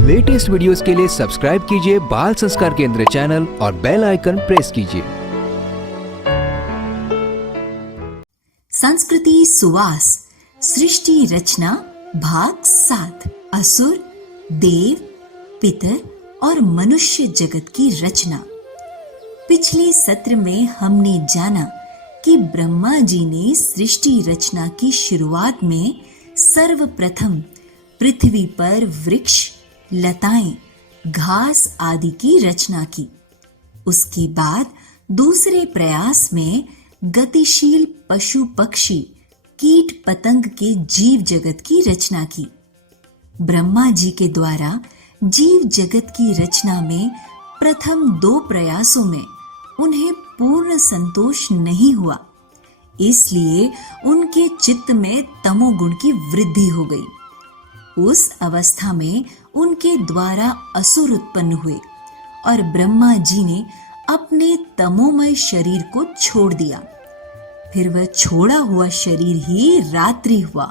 Latest videos के लिए subscribe कीजिए बाल संस्कार केंद्र चैनल और बेल आइकन प्रेस कीजिए। संस्कृति सुवास सृष्टि रचना भाग 7 असुर, देव, पितर और मनुष्य जगत की रचना। पिछले सत्र में हमने जाना कि ब्रह्मा जी ने सृष्टि रचना की शुरुआत में सर्वप्रथम पृथ्वी पर वृक्ष, लताएं, घास आदि की रचना की। उसके बाद दूसरे प्रयास में गतिशील पशु पक्षी, कीट पतंग के जीव जगत की रचना की। ब्रह्मा जी के द्वारा जीव जगत की रचना में प्रथम 2 प्रयासों में उन्हें पूर्ण संतोष नहीं हुआ, इसलिए उनके चित्त में तमोगुण की वृद्धि हो गई। उस अवस्था में उनके द्वारा असुर उत्पन्न हुए और ब्रह्मा जी ने अपने तमोमय शरीर को छोड़ दिया। फिर वह छोड़ा हुआ शरीर ही रात्रि हुआ।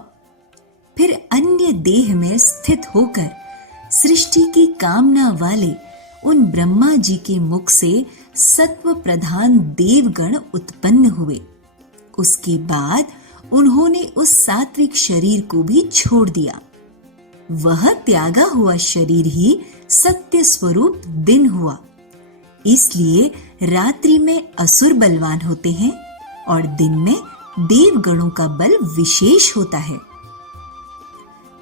फिर अन्य देह में स्थित होकर सृष्टि की कामना वाले उन ब्रह्मा जी के मुख से सत्व प्रधान देवगण उत्पन्न हुए। उसके बाद उन्होंने उस सात्विक शरीर को भी छोड़ दिया। वह त्यागा हुआ शरीर ही सत्य स्वरूप दिन हुआ। इसलिए रात्रि में असुर बलवान होते हैं और दिन में देवगणों का बल विशेष होता है।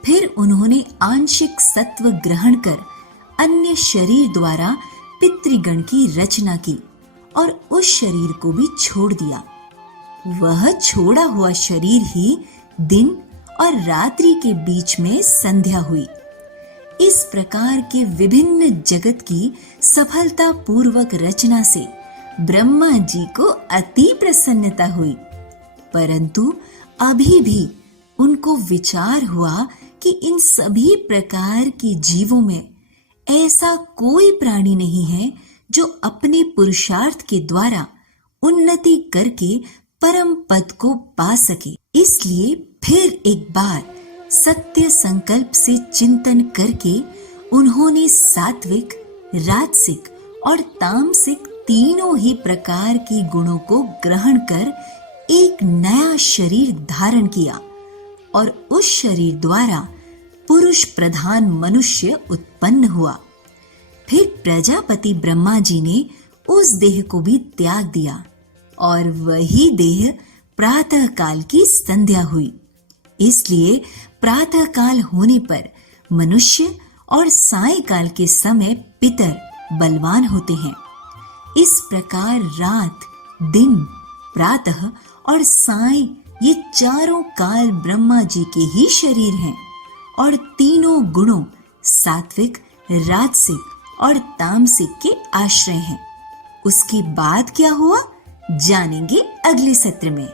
फिर उन्होंने आंशिक सत्व ग्रहण कर अन्य शरीर द्वारा पितृगण की रचना की और उस शरीर को भी छोड़ दिया। वह छोड़ा हुआ शरीर ही दिन और रात्रि के बीच में संध्या हुई। इस प्रकार के विभिन्न जगत की सफलता पूर्वक रचना से ब्रह्मा जी को अति प्रसन्नता हुई, परंतु अभी भी उनको विचार हुआ कि इन सभी प्रकार के जीवों में ऐसा कोई प्राणी नहीं है जो अपने पुरुषार्थ के द्वारा उन्नति करके परम पद को पा सके। इसलिए फिर एक बार सत्य संकल्प से चिंतन करके उन्होंने सात्विक, राजसिक और तामसिक तीनों ही प्रकार के गुणों को ग्रहण कर एक नया शरीर धारण किया और उस शरीर द्वारा पुरुष प्रधान मनुष्य उत्पन्न हुआ। फिर प्रजापति ब्रह्मा जी ने उस देह को भी त्याग दिया और वही देह प्रातः काल की संध्या हुई। इसलिए प्रातः काल होने पर मनुष्य और सायंकाल के समय पितर बलवान होते हैं। इस प्रकार रात, दिन, प्रातः और साय ये चारों काल ब्रह्मा जी के ही शरीर हैं और तीनों गुणों सात्विक, राजसिक और तामसिक के आश्रय हैं। उसके बाद क्या हुआ जानेंगे अगले सत्र में।